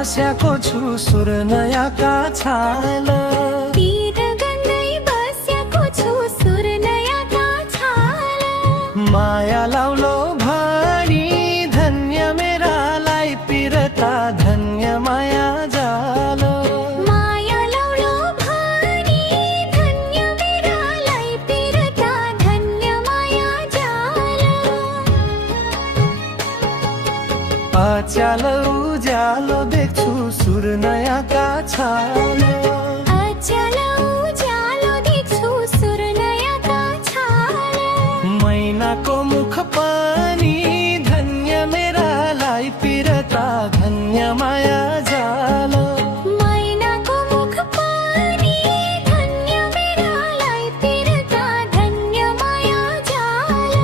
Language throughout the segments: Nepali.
बस्याको छु सुर्नयाका छाल तिर गन्दै बस्याको छु सुर्नयाका छाल माया लाउलो भनी धन्य मेरालाई पिरता धन्य माया जाल माया लाउलो भनी धन्य मेरालाई पिरता धन्य माया जाल अचाल उज्यालो देख्छु सुर्नयाका छाल अचल उज्यालो देख्छु सुर्नयाका छाल मैनाको मुख पनि धन्य मेरालाई पिरता धन्य माया जाल मैनाको मुख पनि धन्य मेरालाई पिरता धन्य माया जाल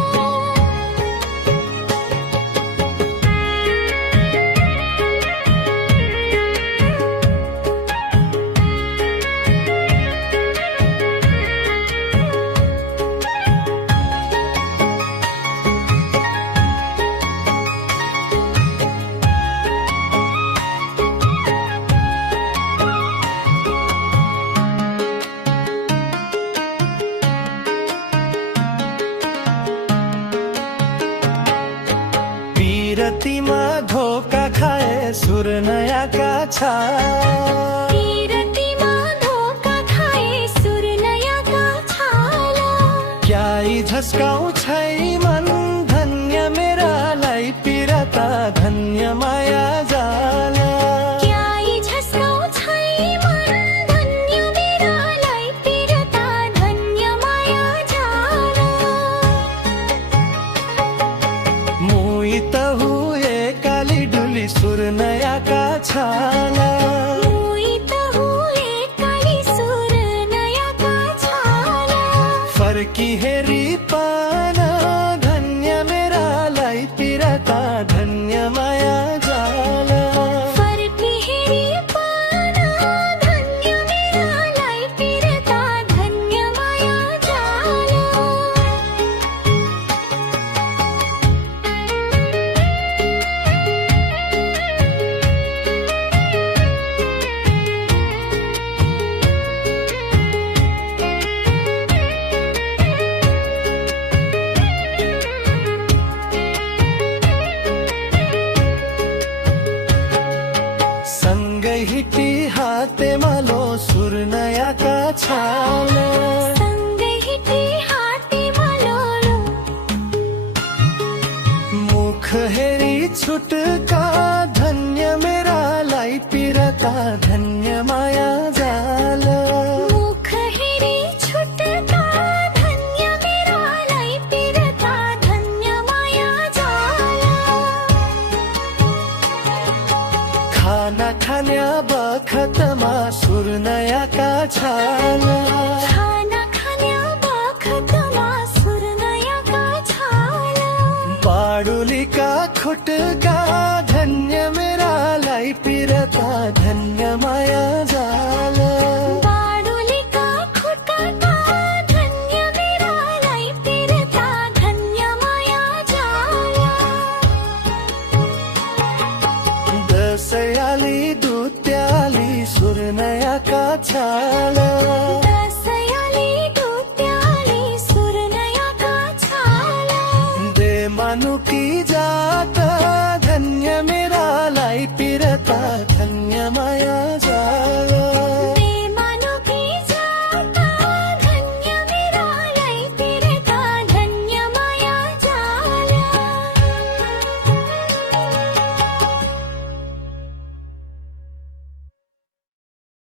पिरतीमा धोका खाए सुर्नयाका छाल पिरतीमा धोका खाए सुर्नयाका छाल क्याई झस्काउँछै मन धन्य मेरालाई पिरता धन्य माया जाल क्याई झस्काउँछै मन धन्य मेरालाई पिरता धन्य माया जाल मुई त हुए काली डुली सुर्नयाका छाल मुई त हुए काली सुर्नयाका छाल फर्की हेरी पान धन्य मेरालाई पिरता धन्य माया जाल फर्की हेरी पान धन्य मेरालाई पिरता धन्य माया जाल सँगै हिटी हाते मालो सुर्नयाका छाल सँगै हिटी हाते मलोलो मुख हेरी छुटका धन्य मेरालाई पिरता धन्य माया जाल मुख हेरी छुटका धन्य मेरालाई पिरता धन्य माया जाल खाना खान्या बखतमा सुर्नयाका छाल खाना खान्या बखतमा सुर्नयाका छाल बाडुलीका खुटका धन्य मेरालाई पिरता धन्य माया जाल बाडुलीका खुट्टाका धन्य मेरालाई पिरता धन्य माया जाल दसैयाली दुत्याली सुर्नयाका छाल दसैयाली दुत्याली सुर्नयाका छाल दे मानुकी जात